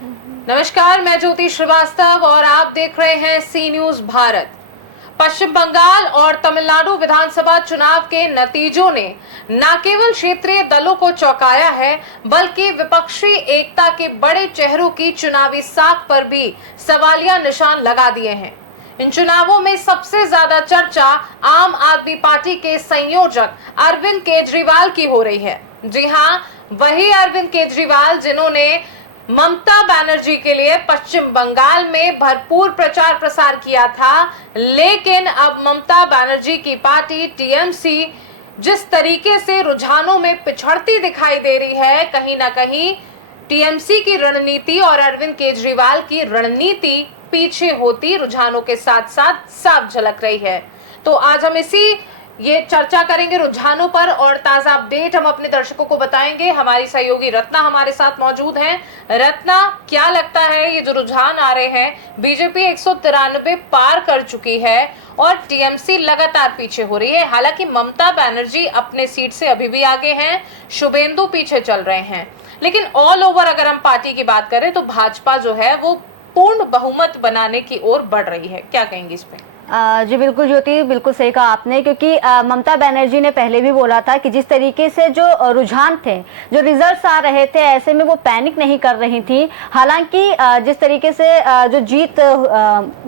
नमस्कार, मैं ज्योति श्रीवास्तव और आप देख रहे हैं सी न्यूज भारत। पश्चिम बंगाल और तमिलनाडु विधानसभा चुनाव के नतीजों ने न केवल क्षेत्रीय दलों को चौंकाया है, बल्कि विपक्षी एकता के बड़े चेहरों की चुनावी साख पर भी सवालिया निशान लगा दिए हैं। इन चुनावों में सबसे ज्यादा चर्चा आम आदमी पार्टी के संयोजक अरविंद केजरीवाल की हो रही है। जी हाँ, वही अरविंद केजरीवाल जिन्होंने ममता बनर्जी के लिए पश्चिम बंगाल में भरपूर प्रचार प्रसार किया था, लेकिन अब ममता बनर्जी की पार्टी टीएमसी जिस तरीके से रुझानों में पिछड़ती दिखाई दे रही है, कहीं ना कहीं टीएमसी की रणनीति और अरविंद केजरीवाल की रणनीति पीछे होती रुझानों के साथ साथ साफ झलक रही है। तो आज हम ये चर्चा करेंगे रुझानों पर और ताजा अपडेट हम अपने दर्शकों को बताएंगे। हमारी सहयोगी रत्ना हमारे साथ मौजूद हैं। रत्ना, क्या लगता है ये जो रुझान आ रहे हैं, बीजेपी 193 पार कर चुकी है और टीएमसी लगातार पीछे हो रही है। हालांकि ममता बनर्जी अपने सीट से अभी भी आगे हैं, शुभेंदु पीछे चल रहे हैं, लेकिन ऑल ओवर अगर हम पार्टी की बात करें तो भाजपा जो है वो पूर्ण बहुमत बनाने की ओर बढ़ रही है। क्या कहेंगे इस पे? जी बिल्कुल ज्योति, बिल्कुल सही कहा आपने, क्योंकि ममता बनर्जी ने पहले भी बोला था कि जिस तरीके से जो रुझान थे, जो रिजल्ट्स आ रहे थे, ऐसे में वो पैनिक नहीं कर रही थी। हालांकि जिस तरीके से जो जीत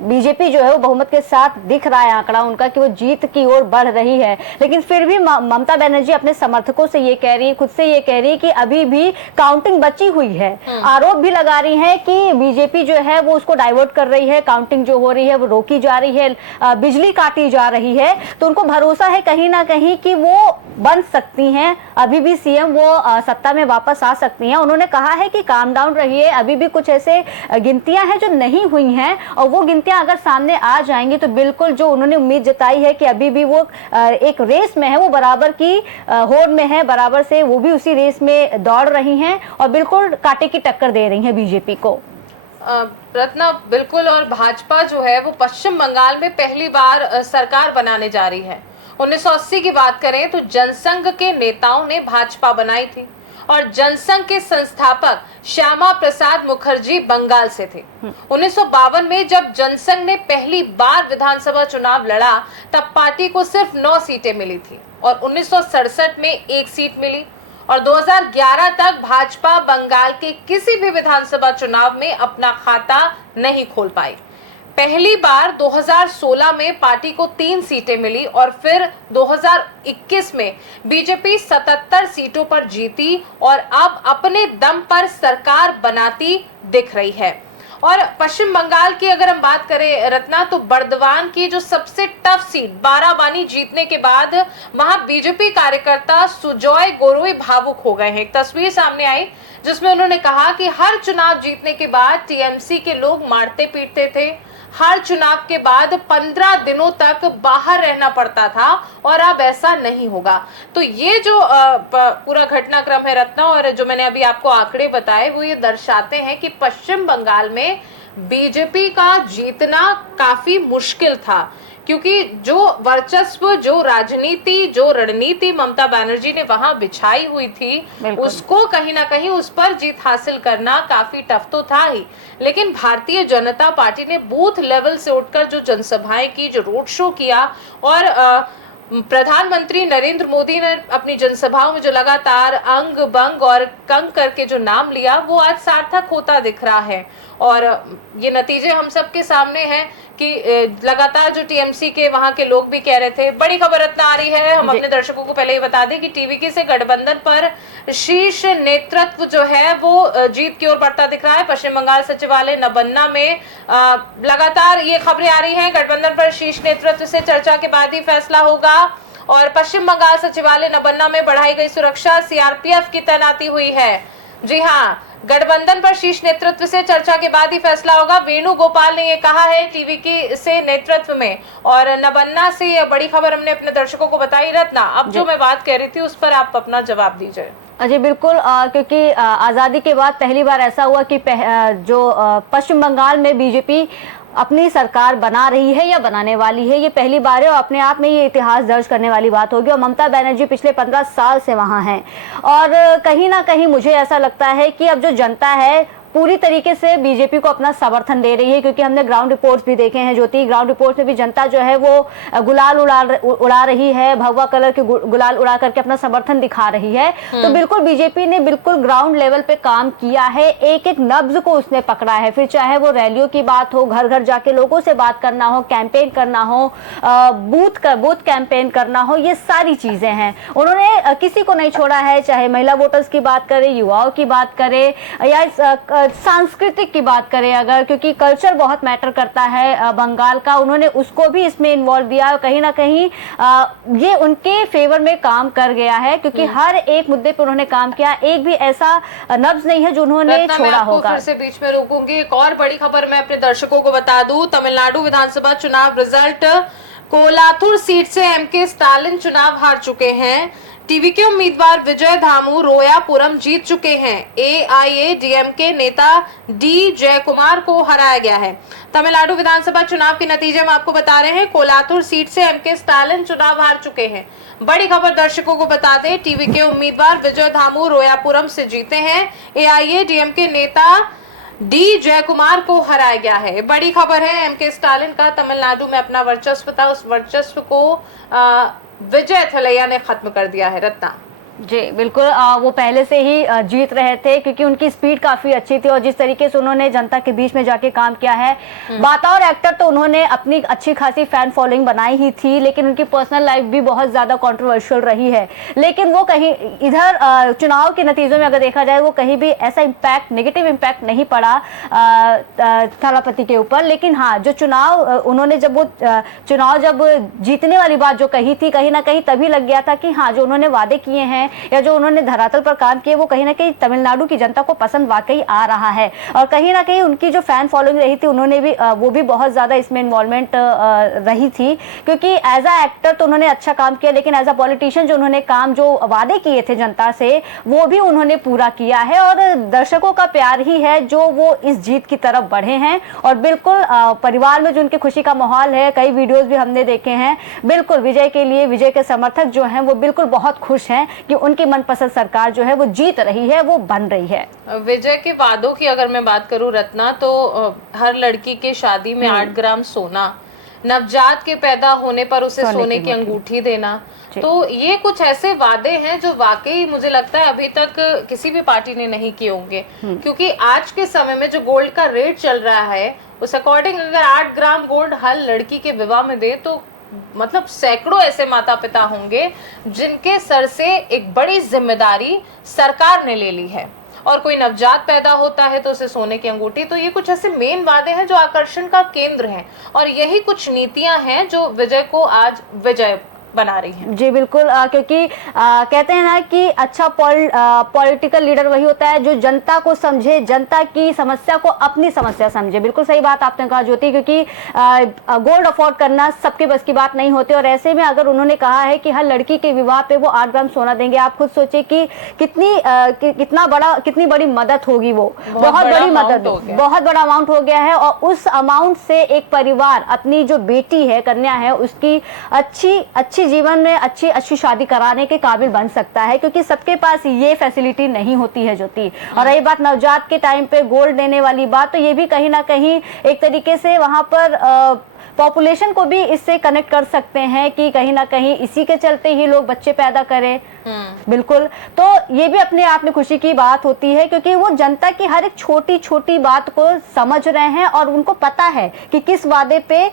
बीजेपी जो है वो बहुमत के साथ दिख रहा है आंकड़ा उनका कि वो जीत की ओर बढ़ रही है, लेकिन फिर भी ममता बनर्जी अपने समर्थकों से ये कह रही है, खुद से ये कह रही है कि अभी भी काउंटिंग बची हुई है। आरोप भी लगा रही है कि बीजेपी जो है वो उसको डाइवर्ट कर रही है, काउंटिंग जो हो रही है वो रोकी जा रही है, बिजली काटी जा रही है। तो उनको भरोसा है कहीं ना कहीं कि वो बन सकती हैं, अभी भी सीएम वो सत्ता में वापस आ सकती हैं। उन्होंने कहा है कि काम डाउन रहिए, अभी भी कुछ ऐसे गिनतियां हैं जो नहीं हुई हैं और वो गिनतियां अगर सामने आ जाएंगी तो बिल्कुल जो उन्होंने उम्मीद जताई है कि अभी भी वो एक रेस में है, वो बराबर की होड़ में है, बराबर से वो भी उसी रेस में दौड़ रही हैं और बिल्कुल कांटे की टक्कर दे रही हैं बीजेपी को। रत्ना, बिल्कुल। और भाजपा जो है वो पश्चिम बंगाल में पहली बार सरकार बनाने जा रही है। 1980 की बात करें तो जनसंघ के नेताओं ने भाजपा बनाई थी और जनसंघ के संस्थापक श्यामा प्रसाद मुखर्जी बंगाल से थे। 1952 में जब जनसंघ ने पहली बार विधानसभा चुनाव लड़ा तब पार्टी को सिर्फ 9 सीटें मिली थी और 1967 में 1 सीट मिली और 2011 तक भाजपा बंगाल के किसी भी विधानसभा चुनाव में अपना खाता नहीं खोल पाई। पहली बार 2016 में पार्टी को 3 सीटें मिली और फिर 2021 में बीजेपी 77 सीटों पर जीती और अब अपने दम पर सरकार बनाती दिख रही है। और पश्चिम बंगाल की अगर हम बात करें रत्ना, तो बर्दवान की जो सबसे टफ सीट बाराबानी जीतने के बाद वहां बीजेपी कार्यकर्ता सुजॉय गोरोई भावुक हो गए हैं। एक तस्वीर सामने आई जिसमें उन्होंने कहा कि हर चुनाव जीतने के बाद टीएमसी के लोग मारते पीटते थे, हर चुनाव के बाद 15 दिनों तक बाहर रहना पड़ता था और अब ऐसा नहीं होगा। तो ये जो पूरा घटनाक्रम है रत्ना, और जो मैंने अभी आपको आंकड़े बताए वो ये दर्शाते हैं कि पश्चिम बंगाल में बीजेपी का जीतना काफी मुश्किल था, क्योंकि जो वर्चस्व, जो राजनीति, जो रणनीति ममता बनर्जी ने वहां बिछाई हुई थी, उसको कहीं ना कहीं उस पर जीत हासिल करना काफी टफ तो था ही। लेकिन भारतीय जनता पार्टी ने बूथ लेवल से उठकर जो जनसभाएं की, जो रोड शो किया और प्रधानमंत्री नरेंद्र मोदी ने अपनी जनसभाओं में जो लगातार अंग बंग और कंग करके जो नाम लिया वो आज सार्थक होता दिख रहा है। और ये नतीजे हम सबके सामने हैं कि लगातार जो टीएमसी के वहां के लोग भी कह रहे थे। बड़ी खबर रत्ना आ रही है, हम अपने दर्शकों को पहले ही बता दें कि टीवीके से गठबंधन पर शीर्ष नेतृत्व जो है वो जीत की ओर बढ़ता दिख रहा है। पश्चिम बंगाल सचिवालय नबन्ना में लगातार ये खबरें आ रही हैं, गठबंधन पर शीर्ष नेतृत्व से चर्चा के बाद ही फैसला होगा। और पश्चिम बंगाल सचिवालय नबन्ना में बढ़ाई गई सुरक्षा, सीआरपीएफ की तैनाती हुई है। जी हाँ, गठबंधन पर शीर्ष नेतृत्व से चर्चा के बाद ही फैसला होगा, वेणुगोपाल ने ये कहा है टीवीके से नेतृत्व में। और नबन्ना से ये बड़ी खबर हमने अपने दर्शकों को बताई। रत्ना, अब जो मैं बात कह रही थी उस पर आप अपना जवाब दीजिए। जी बिल्कुल, क्योंकि आज़ादी के बाद पहली बार ऐसा हुआ कि जो पश्चिम बंगाल में बीजेपी अपनी सरकार बना रही है या बनाने वाली है, ये पहली बार है और अपने आप में ये इतिहास दर्ज करने वाली बात होगी। और ममता बनर्जी पिछले 15 साल से वहाँ हैं और कहीं ना कहीं मुझे ऐसा लगता है कि अब जो जनता है पूरी तरीके से बीजेपी को अपना समर्थन दे रही है, क्योंकि हमने ग्राउंड रिपोर्ट्स भी देखे हैं ज्योति, ग्राउंड रिपोर्ट्स में भी जनता जो है वो गुलाल उड़ा रही है, भगवा कलर के गुलाल उड़ा करके अपना समर्थन दिखा रही है। तो बिल्कुल बीजेपी ने बिल्कुल ग्राउंड लेवल पे काम किया है, एक एक नब्ज को उसने पकड़ा है, फिर चाहे वो रैलियों की बात हो, घर घर जाके लोगों से बात करना हो, कैंपेन करना हो, बूथ कैंपेन करना हो, ये सारी चीजें हैं। उन्होंने किसी को नहीं छोड़ा है, चाहे महिला वोटर्स की बात करें, युवाओं की बात करें या सांस्कृतिक की बात करें अगर, क्योंकि कल्चर बहुत मैटर करता है बंगाल का, उन्होंने उसको भी इसमें इन्वॉल्व दिया। कहीं ना कहीं ये उनके फेवर में काम कर गया है, क्योंकि हर एक मुद्दे पर उन्होंने काम किया, एक भी ऐसा नब्ज नहीं है जो उन्होंने छोड़ा होगा। फिर से बीच में रोकूंगी, एक और बड़ी खबर मैं अपने दर्शकों को बता दूं, तमिलनाडु विधानसभा चुनाव रिजल्ट, कोलाथुर सीट से एमके स्टालिन चुनाव हार चुके हैं। टीवी के उम्मीदवार विजय धामू रोयापुरम जीत चुके हैं। एआईएडीएमके नेता डी जयकुमार को हराया गया है। तमिलनाडु विधानसभा चुनाव के नतीजे हम आपको बता रहे हैं, कोलाथुर सीट से एमके स्टालिन चुनाव हार चुके हैं। बड़ी खबर दर्शकों को बता दें, टीवी के उम्मीदवार विजय धामू रोयापुरम से जीते हैं। एआईएडीएमके नेता डी जयकुमार को हराया गया है। बड़ी खबर है, एमके स्टालिन का तमिलनाडु में अपना वर्चस्व था, उस वर्चस्व को विजय थलैया ने खत्म कर दिया है। रत्ना जी बिल्कुल, वो पहले से ही जीत रहे थे, क्योंकि उनकी स्पीड काफ़ी अच्छी थी और जिस तरीके से उन्होंने जनता के बीच में जाके काम किया है। बतौर एक्टर तो उन्होंने अपनी अच्छी खासी फैन फॉलोइंग बनाई ही थी, लेकिन उनकी पर्सनल लाइफ भी बहुत ज़्यादा कंट्रोवर्शियल रही है। लेकिन वो कहीं इधर चुनाव के नतीजों में अगर देखा जाए, वो कहीं भी ऐसा इम्पैक्ट, नेगेटिव इम्पैक्ट नहीं पड़ा थलापति के ऊपर। लेकिन हाँ, जो चुनाव उन्होंने जब जीतने वाली बात जो कही थी, कहीं ना कहीं तभी लग गया था कि हाँ, जो उन्होंने वादे किए हैं या जो उन्होंने धरातल पर काम किए, वो कहीं ना कहीं तमिलनाडु की जनता को पसंद वाकई आ रहा है। और कहीं ना कहीं उनकी जो फैन फॉलोइंग रही थी, उन्होंने भी वो भी बहुत ज़्यादा इसमें इन्वॉल्वमेंट रही थी, क्योंकि एज अ एक्टर तो उन्होंने अच्छा काम किया, लेकिन एज अ पॉलिटिशियन जो उन्होंने काम, जो वादे किए थे जनता से, वो भी उन्होंने पूरा किया है। और दर्शकों का प्यार ही है जो वो इस जीत की तरफ बढ़े हैं। और बिल्कुल परिवार में जो उनकी खुशी का माहौल है, कई वीडियोज भी हमने देखे हैं, बिल्कुल विजय के लिए, विजय के समर्थक जो हैं वो बिल्कुल बहुत खुश हैं कि उनकी मनपसंद सरकार जो है वो जीत रही है, वो बन रही है। विजय के वादों की अगर मैं बात करूं रत्ना, तो हर लड़की के शादी में 8 ग्राम सोना, नवजात के पैदा होने पर उसे सोने की अंगूठी देना, तो ये कुछ ऐसे वादे हैं जो वाकई मुझे लगता है अभी तक किसी भी पार्टी ने नहीं किए होंगे। क्योंकि आज के समय में जो गोल्ड का रेट चल रहा है, उस अकॉर्डिंग अगर 8 ग्राम गोल्ड हर लड़की के विवाह में दे, तो मतलब सैकड़ों ऐसे माता पिता होंगे जिनके सर से एक बड़ी जिम्मेदारी सरकार ने ले ली है। और कोई नवजात पैदा होता है तो उसे सोने की अंगूठी, तो ये कुछ ऐसे मेन वादे हैं जो आकर्षण का केंद्र हैं। और यही कुछ नीतियां हैं जो विजय को आज विजय बना रही है। जी बिल्कुल, क्योंकि कहते हैं ना कि अच्छा पॉलिटिकल लीडर वही होता है जो जनता को समझे, जनता की समस्या को अपनी समस्या समझे। बिल्कुल सही बात आपने कहा ज्योति, क्योंकि गोल्ड अफोर्ड करना सबके बस की बात नहीं होती। और ऐसे में अगर उन्होंने कहा है कि हर लड़की के विवाह पे वो 8 ग्राम सोना देंगे, आप खुद सोचे कि कितनी बड़ी मदद होगी। वो बहुत बड़ी मदद, बहुत बड़ा अमाउंट हो गया है। और उस अमाउंट से एक परिवार अपनी जो बेटी है, कन्या है, उसकी अच्छी जीवन में अच्छी शादी कराने के काबिल बन सकता है, क्योंकि सबके पास ये फैसिलिटी नहीं होती है ज्योति। और रही बात नवजात के टाइम पे गोल्ड देने वाली बात, तो ये भी कहीं ना कहीं एक तरीके से वहां पर पॉपुलेशन को भी इससे कनेक्ट कर सकते हैं कि कहीं ना कहीं इसी के चलते ही लोग बच्चे पैदा करें। बिल्कुल, तो ये भी अपने आप में खुशी की बात होती है, क्योंकि वो जनता की हर एक छोटी छोटी बात को समझ रहे हैं और उनको पता है कि किस वादे पे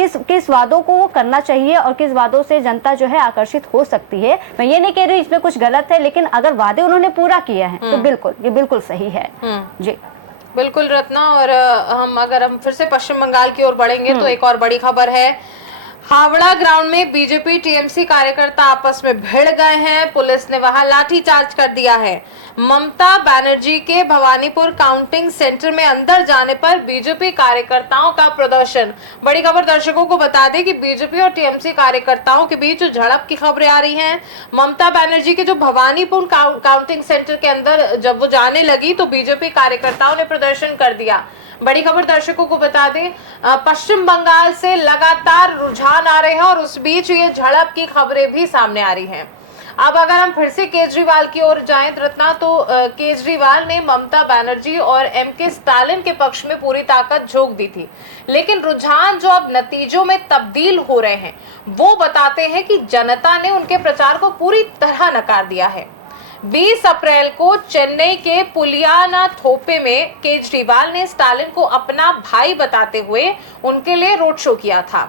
किस वादों को वो करना चाहिए और किस वादों से जनता जो है आकर्षित हो सकती है। मैं ये नहीं कह रही इसमें कुछ गलत है, लेकिन अगर वादे उन्होंने पूरा किया है तो बिल्कुल ये बिल्कुल सही है। जी बिल्कुल रत्ना। और अगर हम फिर से पश्चिम बंगाल की ओर बढ़ेंगे तो एक और बड़ी खबर है, हावड़ा ग्राउंड में बीजेपी टीएमसी कार्यकर्ता आपस में भिड़ गए हैं, पुलिस ने वहां लाठीचार्ज कर दिया है। ममता बनर्जी के भवानीपुर काउंटिंग सेंटर में अंदर जाने पर बीजेपी कार्यकर्ताओं का प्रदर्शन। बड़ी खबर दर्शकों को बता दें कि बीजेपी और टीएमसी कार्यकर्ताओं के बीच झड़प की खबरें आ रही हैं। ममता बनर्जी के जो भवानीपुर काउंटिंग सेंटर के अंदर जब वो जाने लगी तो बीजेपी कार्यकर्ताओं ने प्रदर्शन कर दिया। बड़ी खबर दर्शकों को बता दें, पश्चिम बंगाल से लगातार रुझान आ रहे हैं और उस बीच ये झड़प की खबरें भी सामने आ रही हैं। अब अगर हम फिर से केजरीवाल की ओर जाएं रत्ना, तो केजरीवाल ने ममता बनर्जी और एमके स्टालिन के पक्ष में पूरी ताकत झोंक दी थी, लेकिन रुझान जो अब नतीजों में तब्दील हो रहे हैं वो बताते हैं कि जनता ने उनके प्रचार को पूरी तरह नकार दिया है। 20 अप्रैल को चेन्नई के पुलियानाथोपे में केजरीवाल ने स्टालिन को अपना भाई बताते हुए उनके लिए रोड शो किया था।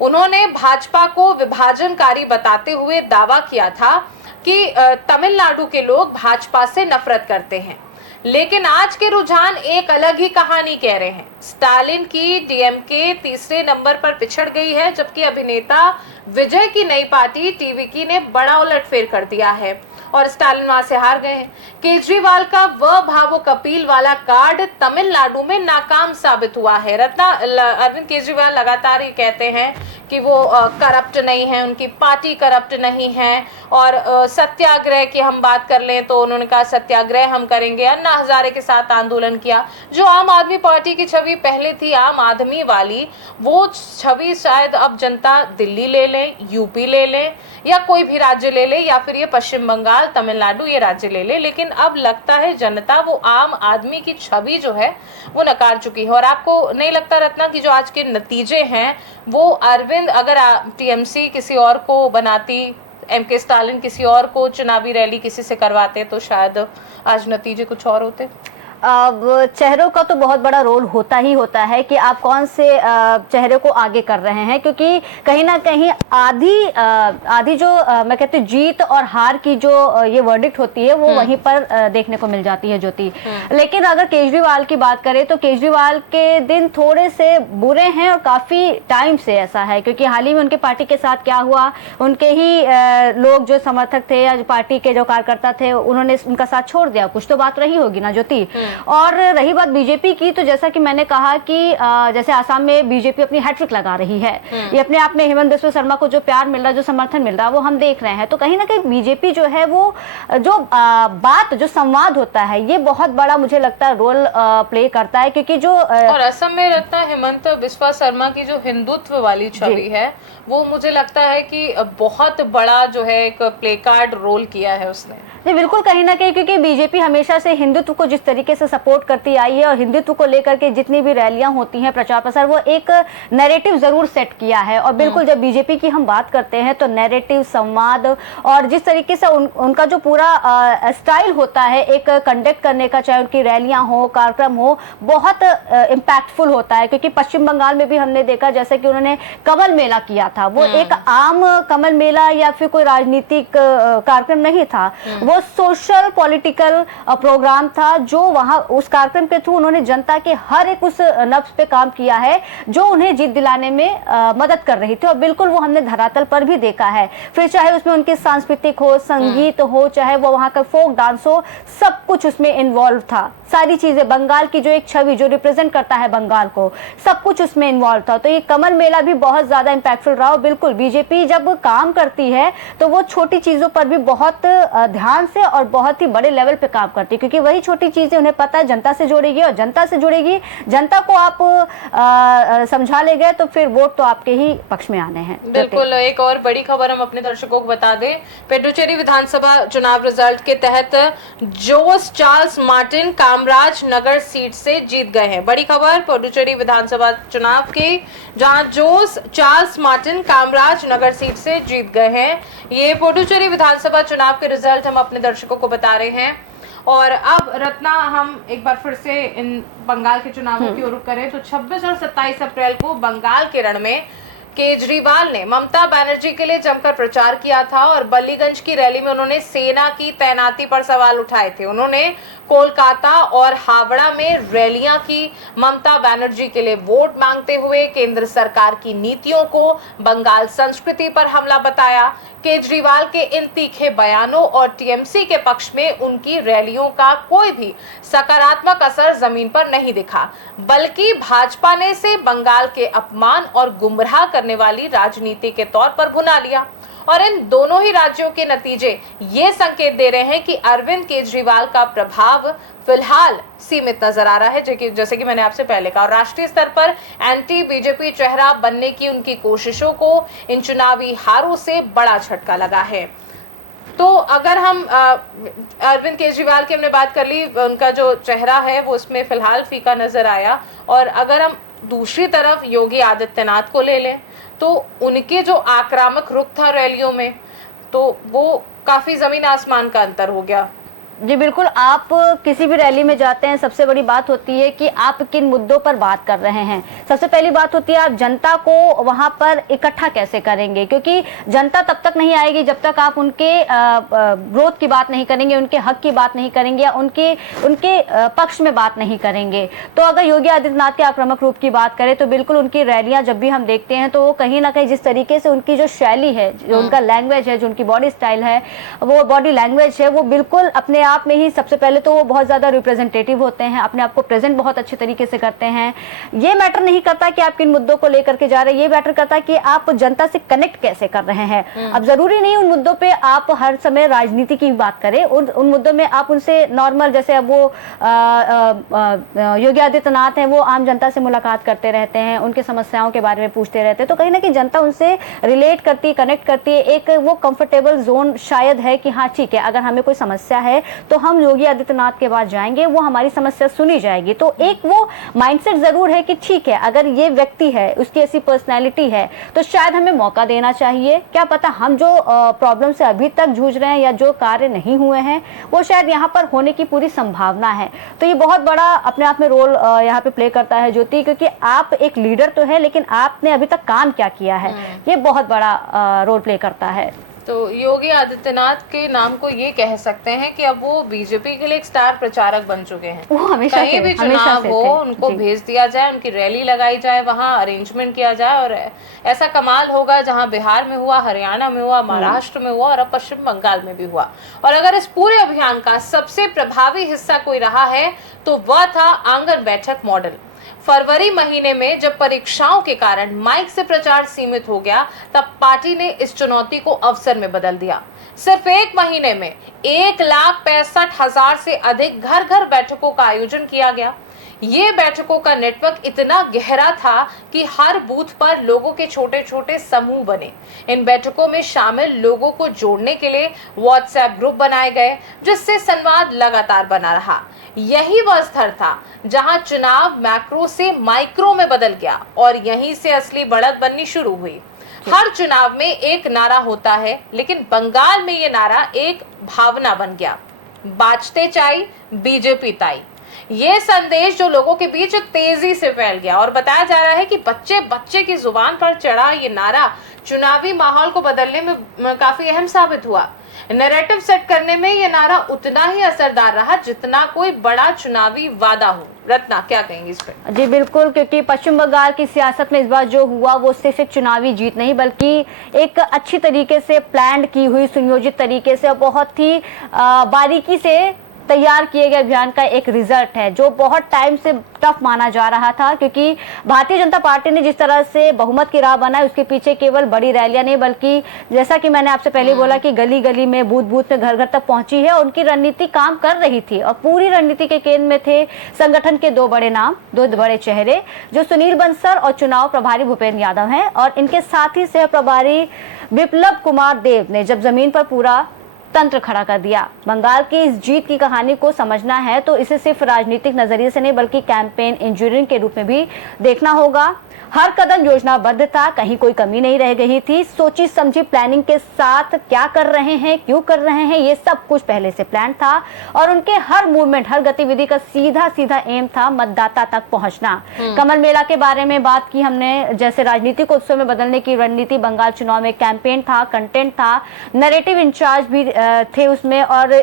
उन्होंने भाजपा को विभाजनकारी बताते हुए दावा किया था कि तमिलनाडु के लोग भाजपा से नफरत करते हैं, लेकिन आज के रुझान एक अलग ही कहानी कह रहे हैं। स्टालिन की डीएमके तीसरे नंबर पर पिछड़ गई है, जबकि अभिनेता विजय की नई पार्टी टीवीके ने बड़ा उलटफेर कर दिया है और स्टालिन वहां से हार गए हैं। केजरीवाल का वह भावुक अपील वाला कार्ड तमिलनाडु में नाकाम साबित हुआ है। रत्ना, अरविंद केजरीवाल लगातार ये कहते हैं कि वो करप्ट नहीं है, उनकी पार्टी करप्ट नहीं है, और सत्याग्रह की हम बात कर लें तो उन्होंने कहा सत्याग्रह हम करेंगे। अन्ना हजारे के साथ आंदोलन किया। जो आम आदमी पार्टी की छवि पहले थी आम आदमी वाली, वो छवि शायद अब जनता दिल्ली ले ले, यूपी ले ले, या कोई भी राज्य ले ले, या फिर ये पश्चिम बंगाल, तमिलनाडु ये राज्य ले ले, लेकिन अब लगता है जनता वो आम आदमी की छवि जो है वो नकार चुकी है। और आपको नहीं लगता रत्ना कि जो आज के नतीजे हैं वो अरविंद, अगर टीएमसी किसी और को बनाती, एमके स्टालिन किसी और को चुनावी रैली किसी से करवाते, तो शायद आज नतीजे कुछ और होते? अब चेहरों का तो बहुत बड़ा रोल होता ही होता है कि आप कौन से चेहरे को आगे कर रहे हैं, क्योंकि कहीं ना कहीं आधी जो मैं कहती हूँ जीत और हार की जो ये वर्डिक्ट होती है वो वहीं पर देखने को मिल जाती है ज्योति। लेकिन अगर केजरीवाल की बात करें तो केजरीवाल के दिन थोड़े से बुरे हैं और काफ़ी टाइम से ऐसा है, क्योंकि हाल ही में उनके पार्टी के साथ क्या हुआ, उनके ही लोग जो समर्थक थे या पार्टी के जो कार्यकर्ता थे उन्होंने उनका साथ छोड़ दिया। कुछ तो बात रही होगी ना ज्योति। और रही बात बीजेपी की, तो जैसा कि मैंने कहा कि जैसे आसाम में बीजेपी अपनी हैट्रिक लगा रही है, ये अपने आप में हेमंत बिस्वा शर्मा को जो प्यार मिल रहा है, जो समर्थन मिल रहा है वो हम देख रहे हैं। तो कहीं ना कहीं बीजेपी जो है वो जो बात जो संवाद होता है ये बहुत बड़ा मुझे लगता है रोल प्ले करता है, क्योंकि जो और असम में रहता है हेमंत बिस्वा शर्मा की जो हिंदुत्व वाली छवि है वो मुझे लगता है कि बहुत बड़ा जो है एक प्ले कार्ड रोल किया है उसने। जी बिल्कुल, कहीं ना कहीं क्योंकि बीजेपी हमेशा से हिंदुत्व को जिस तरीके से सपोर्ट करती आई है और हिंदुत्व को लेकर के जितनी भी रैलियां होती हैं, प्रचार प्रसार, वो एक नैरेटिव जरूर सेट किया है। और बिल्कुल जब बीजेपी की हम बात करते हैं तो नैरेटिव, संवाद और जिस तरीके से उनका जो पूरा स्टाइल होता है एक कंडक्ट करने का, चाहे उनकी रैलियां हो, कार्यक्रम हो, बहुत इम्पैक्टफुल होता है। क्योंकि पश्चिम बंगाल में भी हमने देखा जैसे कि उन्होंने कमल मेला किया था, वो एक आम कमल मेला या फिर कोई राजनीतिक कार्यक्रम नहीं था, वो सोशल पॉलिटिकल प्रोग्राम था, जो वहां उस कार्यक्रम के थ्रू उन्होंने जनता के हर एक उस नब्ज पे काम किया है जो उन्हें जीत दिलाने में मदद कर रही थी। और बिल्कुल वो हमने धरातल पर भी देखा है, फिर चाहे उसमें उनके सांस्कृतिक हो, संगीत हो, चाहे वो वहां का फोक डांस हो, सब कुछ उसमें इन्वॉल्व था। सारी चीजें, बंगाल की जो एक छवि जो रिप्रेजेंट करता है बंगाल को, सब कुछ उसमें इन्वॉल्व था। तो ये कमल मेला भी बहुत ज्यादा इंपैक्टफुल रहा। बिल्कुल बीजेपी जब काम करती है तो वो छोटी चीजों पर भी बहुत ध्यान से और बहुत ही बड़े लेवल पे काम करती है, क्योंकि वही छोटी चीजें उन्हें पता है जनता से जुड़ेगी, और जनता से जुड़ेगी, जनता को आप समझा ले गए तो फिर वोट तो आपके ही पक्ष में आने हैं। बिल्कुल। एक और बड़ी खबर हम अपने दर्शकों को बता दें, पुडुचेरी विधानसभा चुनाव रिजल्ट के तहत जोस चार्ल्स मार्टिन कामराज नगर सीट से जीत गए हैं। बड़ी खबर पुडुचेरी विधानसभा चुनाव की, जहां जोस चार्ल्स मार्टिन कामराज नगर सीट से जीत गए हैं। ये पुडुचेरी विधानसभा चुनाव के रिजल्ट हम अपने दर्शकों को बता रहे हैं। और अब रत्ना, हम एक बार फिर से इन बंगाल के चुनावों की ओर रुख करें तो 26 और 27 अप्रैल को बंगाल के रण में केजरीवाल ने ममता बनर्जी के लिए जमकर प्रचार किया था और बल्लीगंज की रैली में उन्होंने सेना की तैनाती पर सवाल उठाए थे। उन्होंने कोलकाता और हावड़ा में रैलियां की, ममता बनर्जी के लिए वोट मांगते हुए केंद्र सरकार की नीतियों को बंगाल संस्कृति पर हमला बताया। केजरीवाल के इन तीखे बयानों और टीएमसी के पक्ष में उनकी रैलियों का कोई भी सकारात्मक असर जमीन पर नहीं दिखा, बल्कि भाजपा ने इसे बंगाल के अपमान और गुमराह करने वाली राजनीति के तौर पर भुना लिया। और इन दोनों ही राज्यों के नतीजे ये संकेत दे रहे हैं कि अरविंद केजरीवाल का प्रभाव फिलहाल सीमित नजर आ रहा है, जैसे कि मैंने आपसे पहले कहा। और राष्ट्रीय स्तर पर एंटी बीजेपी चेहरा बनने की उनकी कोशिशों को इन चुनावी हारों से बड़ा झटका लगा है। तो अगर हम अरविंद केजरीवाल की हमने बात कर ली, उनका जो चेहरा है वो उसमें फिलहाल फीका नजर आया, और अगर हम दूसरी तरफ योगी आदित्यनाथ को ले लें तो उनके जो आक्रामक रुख था रैलियों में, तो वो काफी जमीन आसमान का अंतर हो गया। जी बिल्कुल, आप किसी भी रैली में जाते हैं, सबसे बड़ी बात होती है कि आप किन मुद्दों पर बात कर रहे हैं। सबसे पहली बात होती है आप जनता को वहां पर इकट्ठा कैसे करेंगे, क्योंकि जनता तब तक नहीं आएगी जब तक आप उनके विरोध की बात नहीं करेंगे, उनके हक की बात नहीं करेंगे, या उनके पक्ष में बात नहीं करेंगे। तो अगर योगी आदित्यनाथ के आक्रामक रूप की बात करें तो बिल्कुल उनकी रैलियां जब भी हम देखते हैं तो वो कहीं ना कहीं जिस तरीके से उनकी जो शैली है, जो उनका लैंग्वेज है, जो उनकी बॉडी स्टाइल है, वो बॉडी लैंग्वेज है, वो बिल्कुल अपने आप में ही सबसे पहले तो वो बहुत ज्यादा रिप्रेजेंटेटिव होते हैं, अपने आप को प्रेजेंट बहुत अच्छे तरीके से करते हैं। ये मैटर नहीं करता कि आप किन मुद्दों को लेकर के जा रहे हैं, ये मैटर करता है कि आप जनता से कनेक्ट कैसे कर रहे हैं। अब जरूरी नहीं उन मुद्दों पे आप हर समय राजनीति की बात करें, उन मुद्दों में आप उनसे नॉर्मल, जैसे अब वो योगी आदित्यनाथ हैं, वो आम जनता से मुलाकात करते रहते हैं, उनके समस्याओं के बारे में पूछते रहते हैं, तो कहीं ना कहीं जनता उनसे रिलेट करती है, कनेक्ट करती है। एक वो कंफर्टेबल जोन शायद है कि हाँ ठीक है, अगर हमें कोई समस्या है तो हम योगी आदित्यनाथ के पास जाएंगे, वो हमारी समस्या सुनी जाएगी। तो एक वो माइंडसेट जरूर है कि ठीक है, अगर ये व्यक्ति है, उसकी ऐसी पर्सनैलिटी है, तो शायद हमें मौका देना चाहिए। क्या पता हम जो प्रॉब्लम से अभी तक जूझ रहे हैं या जो कार्य नहीं हुए हैं वो शायद यहाँ पर होने की पूरी संभावना है। तो ये बहुत बड़ा अपने आप में रोल यहाँ पे प्ले करता है ज्योति, क्योंकि आप एक लीडर तो है लेकिन आपने अभी तक काम क्या किया है, ये बहुत बड़ा रोल प्ले करता है। तो योगी आदित्यनाथ के नाम को ये कह सकते हैं कि अब वो बीजेपी के लिए एक स्टार प्रचारक बन चुके हैं। वो हमेशा कहीं भी चुनाव हो उनको भेज दिया जाए, उनकी रैली लगाई जाए, वहां अरेंजमेंट किया जाए, और ऐसा कमाल होगा जहां बिहार में हुआ, हरियाणा में हुआ, महाराष्ट्र में हुआ और अब पश्चिम बंगाल में भी हुआ। और अगर इस पूरे अभियान का सबसे प्रभावी हिस्सा कोई रहा है तो वह था आंगन बैठक मॉडल। फरवरी महीने में जब परीक्षाओं के कारण माइक से प्रचार सीमित हो गया, तब पार्टी ने इस चुनौती को अवसर में बदल दिया। सिर्फ एक महीने में 1,65,000 से अधिक घर घर बैठकों का आयोजन किया गया। ये बैठकों का नेटवर्क इतना गहरा था कि हर बूथ पर लोगों के छोटे छोटे समूह बने। इन बैठकों में शामिल लोगों को जोड़ने के लिए व्हाट्सएप ग्रुप बनाए गए, जिससे संवाद लगातार बना रहा। यही वह स्तर था जहां चुनाव मैक्रो से माइक्रो में बदल गया और यहीं से असली बढ़त बननी शुरू हुई। हर चुनाव में एक नारा होता है, लेकिन बंगाल में ये नारा एक भावना बन गया, बाजते चाई बीजेपी ताई। ये संदेश जो लोगों के बीच तेजी से फैल गया, और बताया जा रहा है कि बच्चे बच्चे की जुबान पर चढ़ा ये नारा चुनावी माहौल को बदलने में काफी अहम साबित हुआ। नैरेटिव सेट करने में ये नारा उतना ही असरदार रहा जितना कोई बड़ा चुनावी वादा हो। रत्ना, क्या कहेंगे इस पर? जी बिल्कुल, क्योंकि पश्चिम बंगाल की सियासत में इस बार जो हुआ वो सिर्फ एक चुनावी जीत नहीं, बल्कि एक अच्छी तरीके से प्लान की हुई, सुनियोजित तरीके से और बहुत ही बारीकी से तैयार किए गए अभियान का एक रिजल्ट है, जो बहुत टाइम से टफ माना जा रहा था। क्योंकि भारतीय जनता पार्टी ने जिस तरह से बहुमत की राह बनाई, उसके पीछे केवल बड़ी रैलियां नहीं, बल्कि जैसा कि मैंने आपसे पहले बोला कि गली गली में, बूथ बूथ में, घर घर तक पहुंची है। उनकी रणनीति काम कर रही थी और पूरी रणनीति के केंद्र में थे संगठन के दो बड़े नाम, दो बड़े चेहरे, जो सुनील बंसल और चुनाव प्रभारी भूपेंद्र यादव हैं, और इनके साथ ही सह प्रभारी विप्लव कुमार देव ने जब जमीन पर पूरा तंत्र खड़ा कर दिया। बंगाल की इस जीत की कहानी को समझना है तो इसे सिर्फ राजनीतिक नजरिए से नहीं बल्कि कैंपेन इंजीनियरिंग के रूप में भी देखना होगा। हर कदम योजनाबद्ध था, कहीं कोई कमी नहीं रह गई थी। सोची समझी प्लानिंग के साथ क्या कर रहे हैं, क्यों कर रहे हैं, ये सब कुछ पहले से प्लान था, और उनके हर मूवमेंट, हर गतिविधि का सीधा सीधा एम था मतदाता तक पहुंचना। कमल मेला के बारे में बात की हमने, जैसे राजनीतिक उत्सव में बदलने की रणनीति बंगाल चुनाव में कैंपेन था, कंटेंट था, नैरेटिव इंचार्ज भी थे उसमें, और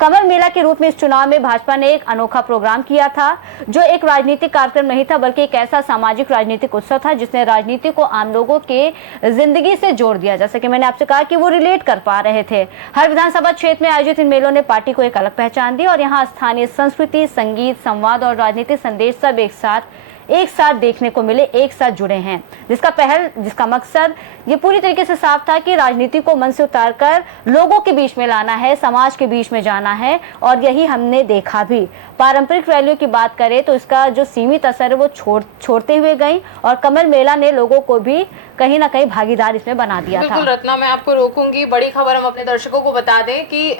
कमल मेला के रूप में इस चुनाव में भाजपा ने एक अनोखा प्रोग्राम किया था, जो एक राजनीतिक कार्यक्रम नहीं था बल्कि एक ऐसा सामाजिक राजनीतिक उत्सव था जिसने राजनीति को आम लोगों के जिंदगी से जोड़ दिया। जैसे कि मैंने आपसे कहा कि वो रिलेट कर पा रहे थे। हर विधानसभा क्षेत्र में आयोजित इन मेलों ने पार्टी को एक अलग पहचान दी, और यहाँ स्थानीय संस्कृति, संगीत, संवाद और राजनीतिक संदेश सब एक साथ एक साथ देखने को मिले, एक साथ जुड़े हैं, जिसका मकसद ये पूरी तरीके से साफ था कि राजनीति को मन से उतारकर लोगों के बीच में लाना है, समाज के बीच में जाना है, और यही हमने देखा भी। पारंपरिक रैलियों की बात करें तो इसका जो सीमित असर है वो छोड़ते हुए गई, और कमल मेला ने लोगों को भी कहीं ना कहीं भागीदार इसमें बना दिया था। बिल्कुल रत्ना, मैं आपको रोकूंगी। बड़ी खबर हम अपने दर्शकों को बता दें कि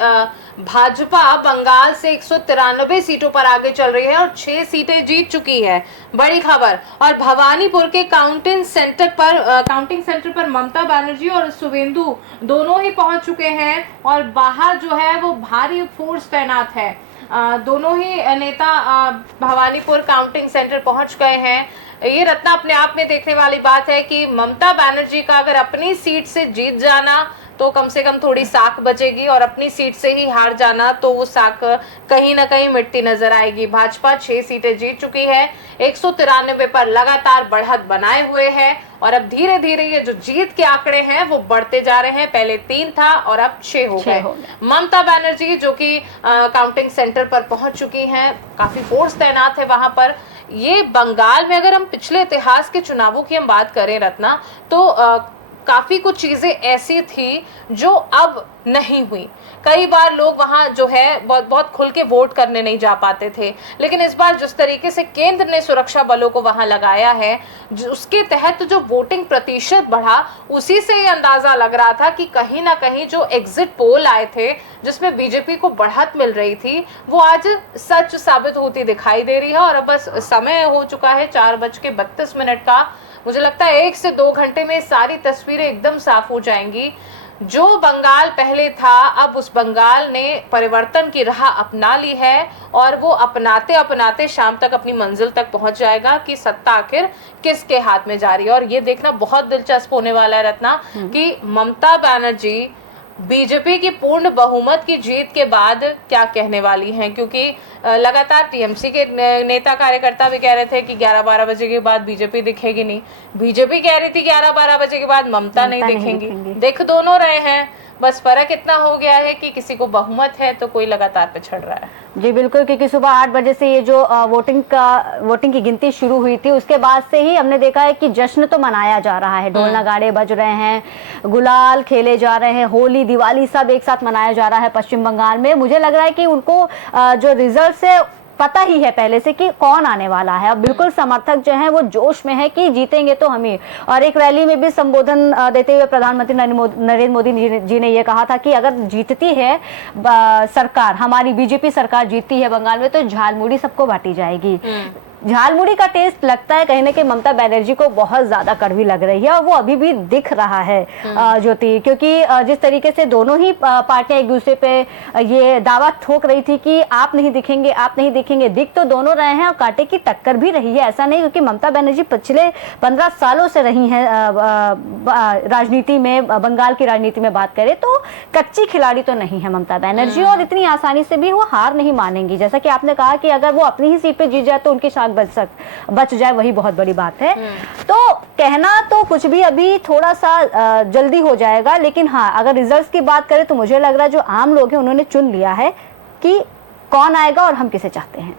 भाजपा बंगाल से 193 सीटों पर आगे चल रही है और 6 सीटें जीत चुकी है। बड़ी खबर। और भवानीपुर के काउंटिंग सेंटर पर ममता बनर्जी और शुभेंदु दोनों ही पहुंच चुके हैं, और बाहर जो है वो भारी फोर्स तैनात है। दोनों ही नेता भवानीपुर काउंटिंग सेंटर पहुंच गए हैं। ये रत्ना अपने आप में देखने वाली बात है कि ममता बनर्जी का अगर अपनी सीट से जीत जाना तो कम से कम थोड़ी साख बचेगी, और अपनी सीट से ही हार जाना तो वो साख कहीं ना कहीं मिटती नजर आएगी। भाजपा 6 सीटें जीत चुकी है, 193 पर लगातार बढ़त बनाए हुए है, और अब धीरे धीरे ये जो जीत के आंकड़े हैं वो बढ़ते जा रहे हैं। पहले 3 था और अब 6 हो गए। ममता बनर्जी जो कि काउंटिंग सेंटर पर पहुंच चुकी हैं, काफी फोर्स तैनात है वहां पर। ये बंगाल में अगर हम पिछले इतिहास के चुनावों की हम बात करें रत्ना, तो काफी कुछ चीजें ऐसी थी जो अब नहीं हुई। कई बार लोग वहां जो है बहुत खुल के वोट करने नहीं जा पाते थे, लेकिन इस बार जिस तरीके से केंद्र ने सुरक्षा बलों को वहां लगाया है, उसके तहत जो वोटिंग प्रतिशत बढ़ा, उसी से ये अंदाजा लग रहा था कि कहीं ना कहीं जो एग्जिट पोल आए थे जिसमें बीजेपी को बढ़त मिल रही थी, वो आज सच साबित होती दिखाई दे रही है। और अब बस समय हो चुका है 4:32 का। मुझे लगता है 1 से 2 घंटे में सारी तस्वीरें एकदम साफ हो जाएंगी। जो बंगाल पहले था, अब उस बंगाल ने परिवर्तन की राह अपना ली है, और वो अपनाते अपनाते शाम तक अपनी मंजिल तक पहुंच जाएगा कि सत्ता आखिर किसके हाथ में जा रही है। और ये देखना बहुत दिलचस्प होने वाला है रत्ना कि ममता बनर्जी बीजेपी की पूर्ण बहुमत की जीत के बाद क्या कहने वाली हैं, क्योंकि लगातार टीएमसी के नेता कार्यकर्ता भी कह रहे थे कि 11-12 बजे के बाद बीजेपी दिखेगी नहीं। बीजेपी कह रही थी 11-12 बजे के बाद ममता नहीं दिखेंगी। देख दोनों रहे हैं, बस फर्क इतना हो गया है कि किसी को बहुमत है तो कोई लगातार पिछड़ रहा है। जी बिल्कुल, क्योंकि सुबह 8 बजे से ये जो वोटिंग की गिनती शुरू हुई थी, उसके बाद से ही हमने देखा है कि जश्न तो मनाया जा रहा है, ढोल नगाड़े बज रहे हैं, गुलाल खेले जा रहे हैं, होली दिवाली सब एक साथ मनाया जा रहा है पश्चिम बंगाल में। मुझे लग रहा है कि उनको जो रिजल्ट है पता ही है पहले से कि कौन आने वाला है। अब बिल्कुल समर्थक जो हैं वो जोश में है कि जीतेंगे तो हम ही। और एक रैली में भी संबोधन देते हुए प्रधानमंत्री नरेंद्र मोदी जी ने ये कहा था कि अगर जीतती है सरकार, हमारी बीजेपी सरकार जीतती है बंगाल में, तो झालमुड़ी सबको बांटी जाएगी। झालमुड़ी का टेस्ट लगता है कहीं ना कहीं ममता बनर्जी को बहुत ज्यादा कड़वी लग रही है, और वो अभी भी दिख रहा है ज्योति, क्योंकि जिस तरीके से दोनों ही पार्टियां एक दूसरे पे ये दावा ठोक रही थी कि आप नहीं दिखेंगे, आप नहीं दिखेंगे, दिख तो दोनों रहे हैं और कांटे की टक्कर भी रही है। ऐसा नहीं, क्योंकि ममता बनर्जी पिछले 15 सालों से रही हैं राजनीति में, बंगाल की राजनीति में बात करें तो कच्ची खिलाड़ी तो नहीं है ममता बनर्जी, और इतनी आसानी से भी वो हार नहीं मानेंगी। जैसा कि आपने कहा कि अगर वो अपनी ही सीट पे जीत जाए तो उनकी बच जाए, वही बहुत बड़ी बात है। तो कहना तो कुछ भी अभी थोड़ा सा जल्दी हो जाएगा, लेकिन हाँ, अगर रिजल्ट्स की बात करें तो मुझे लग रहा है जो आम लोग हैं उन्होंने चुन लिया है कि कौन आएगा और हम किसे चाहते हैं।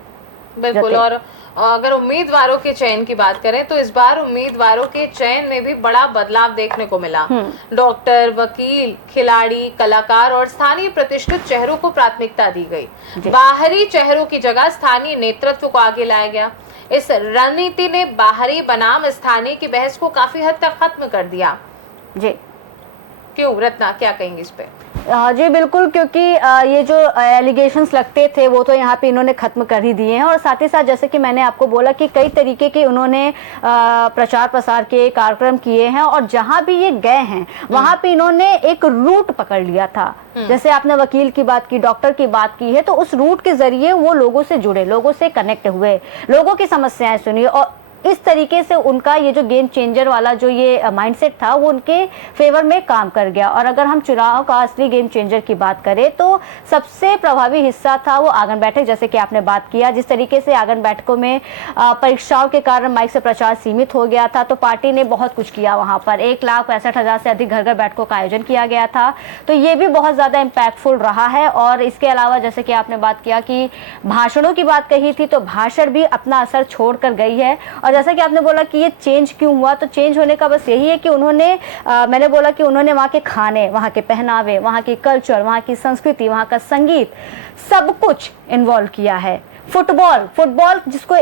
बिल्कुल। और अगर उम्मीदवारों के चयन की बात करें तो इस बार उम्मीदवारों के चयन में भी बड़ा बदलाव देखने को मिला। डॉक्टर, वकील, खिलाड़ी, कलाकार और स्थानीय प्रतिष्ठित चेहरों को प्राथमिकता दी गई। बाहरी चेहरों की जगह स्थानीय नेतृत्व को आगे लाया गया। इस रणनीति ने बाहरी बनाम स्थानीय की बहस को काफी हद तक खत्म कर दिया। जी क्यों रत्ना, क्या कहेंगे इस पे? जी बिल्कुल, क्योंकि ये जो एलिगेशंस लगते थे वो तो यहाँ पे इन्होंने खत्म कर ही दिए हैं, और साथ ही साथ जैसे कि मैंने आपको बोला कि कई तरीके के उन्होंने प्रचार प्रसार के कार्यक्रम किए हैं, और जहाँ भी ये गए हैं वहाँ पे इन्होंने एक रूट पकड़ लिया था। जैसे आपने वकील की बात की, डॉक्टर की बात की है, तो उस रूट के जरिए वो लोगों से जुड़े, लोगों से कनेक्ट हुए, लोगों की समस्याएं सुनी, और इस तरीके से उनका ये जो गेम चेंजर वाला जो ये माइंडसेट था वो उनके फेवर में काम कर गया। और अगर हम चुनाव का असली गेम चेंजर की बात करें तो सबसे प्रभावी हिस्सा था वो आंगन बैठक, जैसे कि आपने बात किया। जिस तरीके से आंगन बैठकों में परीक्षाओं के कारण माइक से प्रचार सीमित हो गया था, तो पार्टी ने बहुत कुछ किया वहाँ पर। 1,65,000 से अधिक घर घर बैठकों का आयोजन किया गया था, तो ये भी बहुत ज़्यादा इम्पैक्टफुल रहा है। और इसके अलावा जैसे कि आपने बात किया कि भाषणों की बात कही थी, तो भाषण भी अपना असर छोड़ कर गई है। और जैसा कि आपने बोला कि ये चेंज क्यों हुआ, तो चेंज होने का बस यही है कि उन्होंने मैंने बोला कि उन्होंने वहाँ के खाने, वहाँ के पहनावे, वहाँ की कल्चर, वहाँ की संस्कृति, वहाँ का संगीत, सब कुछ इन्वॉल्व किया है। फुटबॉल जिसको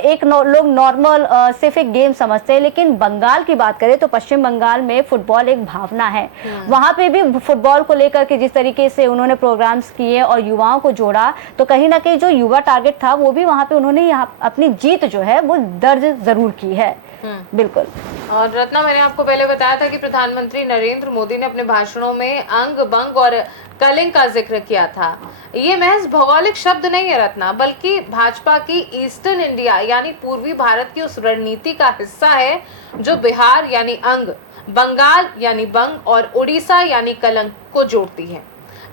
लोग नॉर्मल सिर्फ एक गेम समझते हैं, लेकिन बंगाल की बात करें तो पश्चिम बंगाल में फुटबॉल एक भावना है। वहाँ पे भी फुटबॉल को लेकर के जिस तरीके से उन्होंने प्रोग्राम्स किए और युवाओं को जोड़ा, तो कहीं ना कहीं जो युवा टारगेट था वो भी वहाँ पे उन्होंने यहाँ अपनी जीत जो है वो दर्ज जरूर की है। बिल्कुल। और रत्ना, मैंने आपको पहले बताया था कि प्रधानमंत्री नरेंद्र मोदी ने अपने भाषणों में अंग बंग और कलिंग का जिक्र किया था। ये महज भौगोलिक शब्द नहीं है रत्ना, बल्कि भाजपा की ईस्टर्न इंडिया यानी पूर्वी भारत की उस रणनीति का हिस्सा है जो बिहार यानी अंग, बंगाल यानी बंग और उड़ीसा यानी कलंक को जोड़ती है।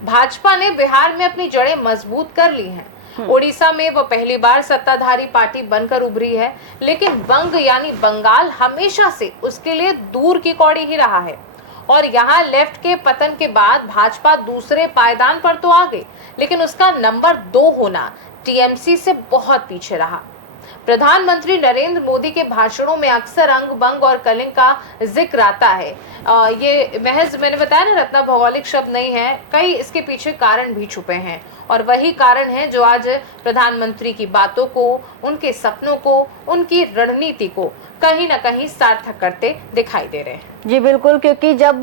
भाजपा ने बिहार में अपनी जड़ें मजबूत कर ली हैं। उड़ीसा में वो पहली बार सत्ताधारी पार्टी बनकर उभरी है, लेकिन बंग यानी बंगाल हमेशा से उसके लिए दूर की कौड़ी ही रहा है। और यहाँ लेफ्ट के पतन के बाद भाजपा दूसरे पायदान पर तो आ गई, लेकिन उसका नंबर 2 होना टीएमसी से बहुत पीछे रहा। प्रधानमंत्री नरेंद्र मोदी के भाषणों में अक्सर अंग बंग और कलिंग का जिक्र आता है। ये महज मैंने बताया ना रत्ना, भौगोलिक शब्द नहीं है, कई इसके पीछे कारण भी छुपे हैं और वही कारण है जो आज प्रधानमंत्री की बातों को, उनके सपनों को, उनकी रणनीति को कहीं ना कहीं सार्थक करते दिखाई दे रहे हैं। जी बिल्कुल, क्योंकि जब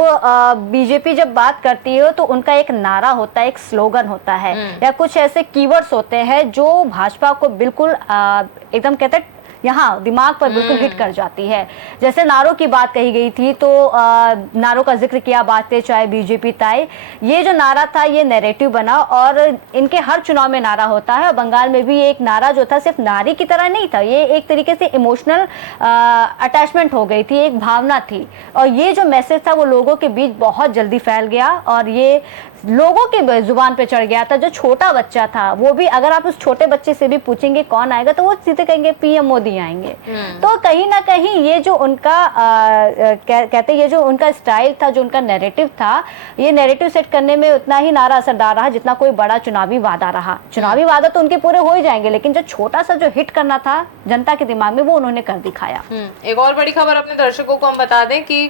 बीजेपी जब बात करती है तो उनका एक नारा होता है, एक स्लोगन होता है या कुछ ऐसे कीवर्ड्स होते हैं जो भाजपा को बिल्कुल एकदम कहते हैं यहाँ दिमाग पर बिल्कुल हिट कर जाती है। जैसे नारों की बात कही गई थी तो नारों का जिक्र किया, बातें चाहे बीजेपी तय, ये जो नारा था ये नैरेटिव बना और इनके हर चुनाव में नारा होता है। बंगाल में भी एक नारा जो था सिर्फ नारी की तरह नहीं था, ये एक तरीके से इमोशनल अटैचमेंट हो गई थी, एक भावना थी और ये जो मैसेज था वो लोगों के बीच बहुत जल्दी फैल गया और ये लोगों के जुबान पे चढ़ गया था। जो छोटा बच्चा था वो भी, अगर आप उस छोटे बच्चे से भी पूछेंगे कौन आएगा तो वो सीधे कहेंगे पीएम मोदी आएंगे। तो कहीं ना कहीं ये जो उनका कहते ये जो उनका स्टाइल था, जो उनका नैरेटिव था, ये नैरेटिव सेट करने में उतना ही नारा असरदार रहा जितना कोई बड़ा चुनावी वादा रहा। चुनावी वादा तो उनके पूरे हो ही जाएंगे, लेकिन जो छोटा सा जो हिट करना था जनता के दिमाग में वो उन्होंने कर दिखाया। एक और बड़ी खबर अपने दर्शकों को हम बता दें कि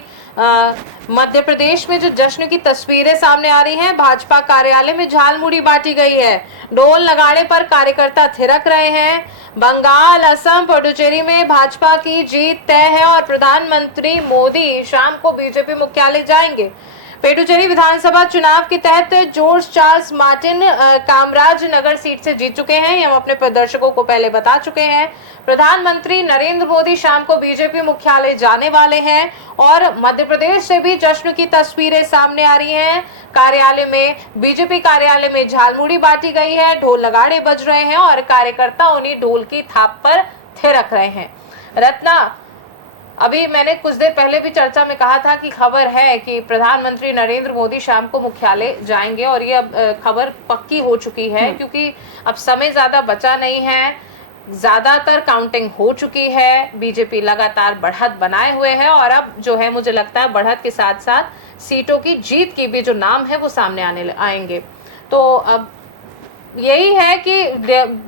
मध्य प्रदेश में जो जश्न की तस्वीरें सामने आ रही हैं, भाजपा कार्यालय में झालमुड़ी बांटी गई है, ढोल नगाड़े पर कार्यकर्ता थिरक रहे हैं। बंगाल, असम, पुडुचेरी में भाजपा की जीत तय है और प्रधानमंत्री मोदी शाम को बीजेपी मुख्यालय जाएंगे। पुडुचेरी विधानसभा चुनाव के तहत जॉर्ज चार्ल्स मार्टिन कामराज नगर सीट से जीत चुके हैं, हम अपने दर्शकों को पहले बता चुके हैं। प्रधानमंत्री नरेंद्र मोदी शाम को बीजेपी मुख्यालय जाने वाले हैं और मध्य प्रदेश से भी जश्न की तस्वीरें सामने आ रही हैं। कार्यालय में, बीजेपी कार्यालय में झालमुड़ी बांटी गई है, ढोल नगाड़े बज रहे हैं और कार्यकर्ता उन्हीं ढोल की थाप पर थिरक रहे हैं। रत्ना, अभी मैंने कुछ देर पहले भी चर्चा में कहा था कि खबर है कि प्रधानमंत्री नरेंद्र मोदी शाम को मुख्यालय जाएंगे और ये अब खबर पक्की हो चुकी है क्योंकि अब समय ज्यादा बचा नहीं है, ज्यादातर काउंटिंग हो चुकी है, बीजेपी लगातार बढ़त बनाए हुए है और अब जो है मुझे लगता है बढ़त के साथ साथ सीटों की जीत की भी जो नाम है वो सामने आएंगे। तो अब यही है कि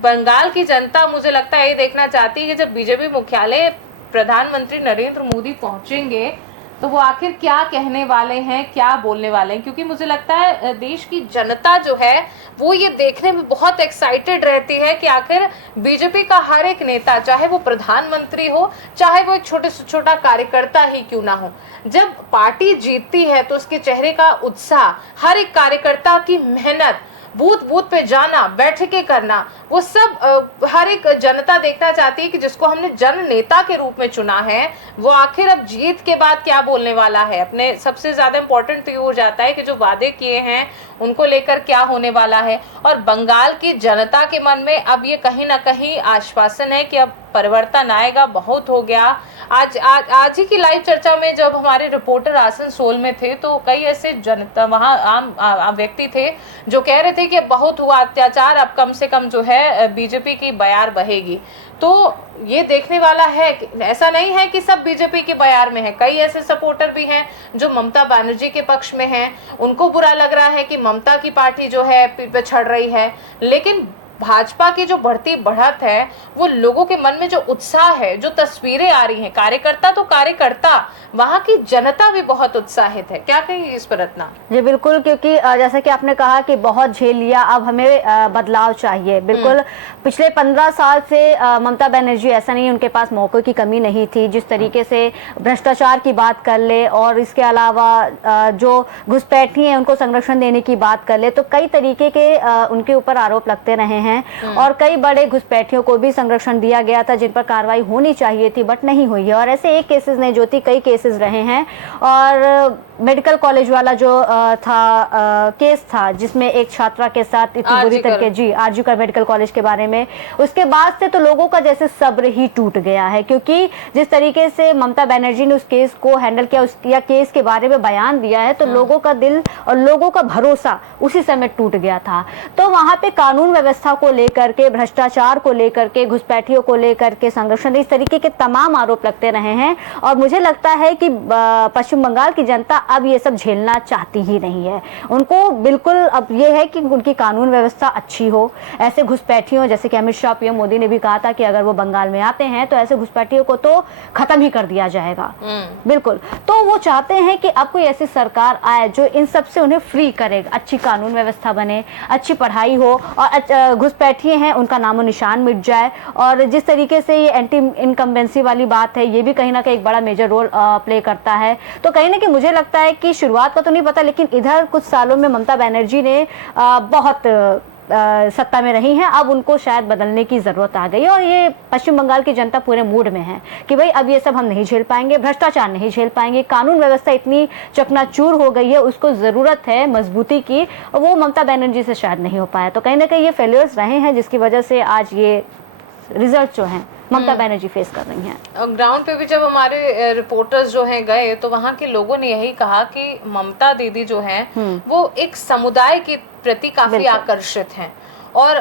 बंगाल की जनता मुझे लगता है ये देखना चाहती है कि जब बीजेपी मुख्यालय प्रधानमंत्री नरेंद्र मोदी पहुंचेंगे तो वो आखिर क्या कहने वाले हैं, क्या बोलने वाले हैं, क्योंकि मुझे लगता है देश की जनता जो है वो ये देखने में बहुत एक्साइटेड रहती है कि आखिर बीजेपी का हर एक नेता, चाहे वो प्रधानमंत्री हो, चाहे वो एक छोटे से छोटा कार्यकर्ता ही क्यों ना हो, जब पार्टी जीतती है तो उसके चेहरे का उत्साह, हर एक कार्यकर्ता की मेहनत, बूथ बूथ पे जाना, बैठकें करना, वो सब हर एक जनता देखना चाहती है कि जिसको हमने जन नेता के रूप में चुना है वो आखिर अब जीत के बाद क्या बोलने वाला है। अपने सबसे ज्यादा इंपॉर्टेंट तो ये हो जाता है कि जो वादे किए हैं उनको लेकर क्या होने वाला है। और बंगाल की जनता के मन में अब ये कहीं ना कहीं आश्वासन है कि अब परिवर्तन आएगा, बहुत हो गया। आज ही की लाइव चर्चा में जब हमारे रिपोर्टर आसनसोल में थे तो कई ऐसे जनता वहाँ आम व्यक्ति थे जो कह रहे थे कि बहुत हुआ अत्याचार, अब कम से कम जो है बीजेपी की बयार बहेगी। तो ये देखने वाला है, ऐसा नहीं है कि सब बीजेपी के बयार में है, कई ऐसे सपोर्टर भी हैं जो ममता बनर्जी के पक्ष में हैं, उनको बुरा लग रहा है कि ममता की पार्टी जो है पीठ पे चढ़ रही है, लेकिन भाजपा की जो बढ़ती बढ़त है, वो लोगों के मन में जो उत्साह है, जो तस्वीरें आ रही हैं, कार्यकर्ता तो कार्यकर्ता, वहां की जनता भी बहुत उत्साहित है। क्या कहेंगे इस पर रत्ना? जी बिल्कुल, क्योंकि जैसा कि आपने कहा कि बहुत झेल लिया, अब हमें बदलाव चाहिए। बिल्कुल, पिछले 15 साल से ममता बनर्जी, ऐसा नहीं उनके पास मौके की कमी नहीं थी। जिस तरीके से भ्रष्टाचार की बात कर ले और इसके अलावा जो घुसपैठी हैं उनको संरक्षण देने की बात कर ले, तो कई तरीके के उनके ऊपर आरोप लगते रहे हैं और कई बड़े घुसपैठियों को भी संरक्षण दिया गया था जिन पर कार्रवाई होनी चाहिए थी, बट नहीं हुई है। और ऐसे एक केसेस नहीं जो थी, कई केसेस रहे हैं। और मेडिकल कॉलेज वाला जो केस था जिसमें एक छात्रा के साथ इतनी बुरी तरीके, जी आरजीकर मेडिकल कॉलेज के बारे में, उसके बाद से तो लोगों का जैसे सब्र ही टूट गया है। क्योंकि जिस तरीके से ममता बनर्जी ने उस केस को हैंडल किया, या केस के बारे में बयान दिया है, तो लोगों का दिल और लोगों का भरोसा उसी समय टूट गया था। तो वहां पे कानून व्यवस्था को लेकर के, भ्रष्टाचार को लेकर के, घुसपैठियों को लेकर के, संरक्षण, इस तरीके के तमाम आरोप लगते रहे हैं। और मुझे लगता है कि पश्चिम बंगाल की जनता अब ये सब झेलना चाहती ही नहीं है। उनको बिल्कुल अब ये है कि उनकी कानून व्यवस्था अच्छी हो। ऐसे घुसपैठियों, जैसे कि अमित शाह, पीएम मोदी ने भी कहा था कि अगर वो बंगाल में आते हैं तो ऐसे घुसपैठियों को तो खत्म ही कर दिया जाएगा। बिल्कुल, तो वो चाहते हैं कि अब कोई ऐसी सरकार आए जो इन सब से उन्हें फ्री करे, अच्छी कानून व्यवस्था बने, अच्छी पढ़ाई हो और घुसपैठिए हैं उनका नामो निशान मिट जाए। और जिस तरीके से ये एंटी इनकम्बेंसी वाली बात है, ये भी कहीं ना कहीं एक बड़ा मेजर रोल प्ले करता है। तो कहीं ना कहीं मुझे लगता है कि शुरुआत का तो नहीं पता, लेकिन इधर कुछ सालों में ममता बनर्जी ने बहुत सत्ता में रही हैं, अब उनको शायद बदलने की जरूरत आ गई है। और ये पश्चिम बंगाल की जनता पूरे मूड में है कि भाई अब ये सब हम नहीं झेल पाएंगे, भ्रष्टाचार नहीं झेल पाएंगे, कानून व्यवस्था इतनी चकनाचूर हो गई है, उसको जरूरत है मजबूती की, वो ममता बनर्जी से शायद नहीं हो पाया। तो कहीं ना कहीं ये फेलियर्स रहे हैं जिसकी वजह से आज ये रिजल्ट जो हैं ममता बनर्जी फेस कर रही हैं। ग्राउंड पे भी जब हमारे रिपोर्टर्स जो हैं गए, तो वहाँ के लोगों ने यही कहा कि ममता दीदी जो हैं वो एक समुदाय के प्रति काफी आकर्षित हैं। और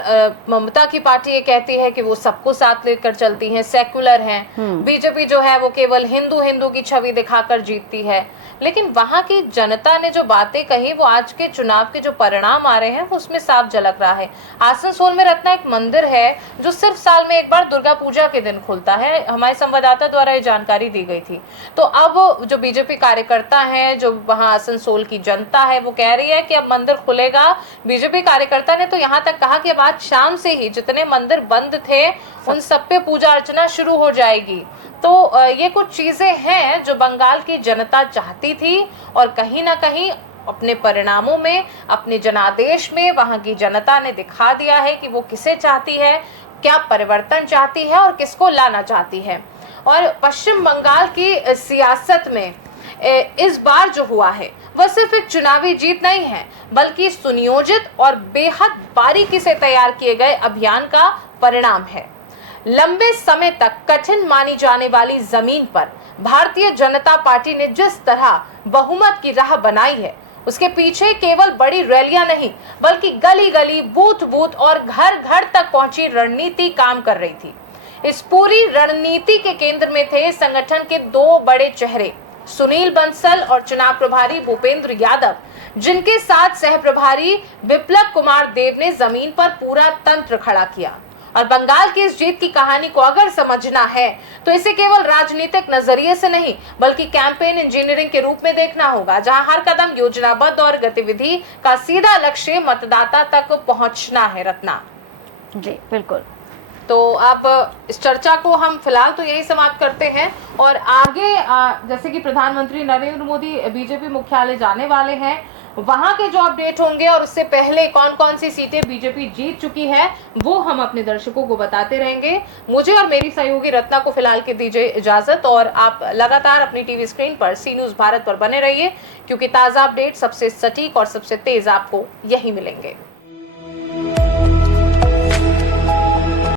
ममता की पार्टी ये कहती है कि वो सबको साथ लेकर चलती हैं, सेक्युलर हैं। बीजेपी जो है वो केवल हिंदू हिंदू की छवि दिखाकर जीतती है। लेकिन वहां की जनता ने जो बातें कही, वो आज के चुनाव के जो परिणाम आ रहे हैं वो उसमें साफ झलक रहा है। आसनसोल में रत्ना एक मंदिर है जो सिर्फ साल में एक बार दुर्गा पूजा के दिन खुलता है, हमारे संवाददाता द्वारा ये जानकारी दी गई थी। तो अब जो बीजेपी कार्यकर्ता हैं, जो वहां आसनसोल की जनता है, वो कह रही है कि अब मंदिर खुलेगा। बीजेपी कार्यकर्ता ने तो यहाँ तक कहा कि अब आज शाम से ही जितने मंदिर बंद थे उन सब पे पूजा अर्चना शुरू हो जाएगी। तो ये कुछ चीजें हैं जो बंगाल की जनता चाहती थी, और कहीं ना कहीं अपने परिणामों में, अपने जनादेश में वहां की जनता ने दिखा दिया है कि वो किसे चाहती है, क्या परिवर्तन चाहती है और किसको लाना चाहती है। और पश्चिम बंगाल की सियासत में इस बार जो हुआ है वह सिर्फ एक चुनावी जीत नहीं है, बल्कि सुनियोजित और बेहद बारीकी से तैयार किए गए अभियान का परिणाम है। लंबे समय तक कठिन मानी जाने वाली जमीन पर भारतीय जनता पार्टी ने जिस तरह बहुमत की राह बनाई है, उसके पीछे केवल बड़ी रैलियां नहीं, बल्कि गली गली, बूथ बूथ और घर घर तक पहुंची रणनीति काम कर रही थी। इस पूरी रणनीति के केंद्र में थे संगठन के दो बड़े चेहरे, सुनील बंसल और चुनाव प्रभारी भूपेंद्र यादव, जिनके साथ सह प्रभारी बिप्लब कुमार देव ने जमीन पर पूरा तंत्र खड़ा किया। और बंगाल की इस जीत की कहानी को अगर समझना है तो इसे केवल राजनीतिक नजरिए से नहीं, बल्कि कैंपेन इंजीनियरिंग के रूप में देखना होगा, जहां हर कदम योजनाबद्ध और गतिविधि का सीधा लक्ष्य मतदाता तक पहुंचना है। रत्ना जी बिल्कुल। तो आप इस चर्चा को हम फिलहाल तो यही समाप्त करते हैं, और आगे जैसे कि प्रधानमंत्री नरेंद्र मोदी बीजेपी मुख्यालय जाने वाले हैं, वहां के जो अपडेट होंगे और उससे पहले कौन कौन सी सीटें बीजेपी जीत चुकी है वो हम अपने दर्शकों को बताते रहेंगे। मुझे और मेरी सहयोगी रत्ना को फिलहाल के दीजिए इजाजत, और आप लगातार अपनी टीवी स्क्रीन पर सी न्यूज़ भारत पर बने रहिए, क्योंकि ताज़ा अपडेट सबसे सटीक और सबसे तेज आपको यही मिलेंगे।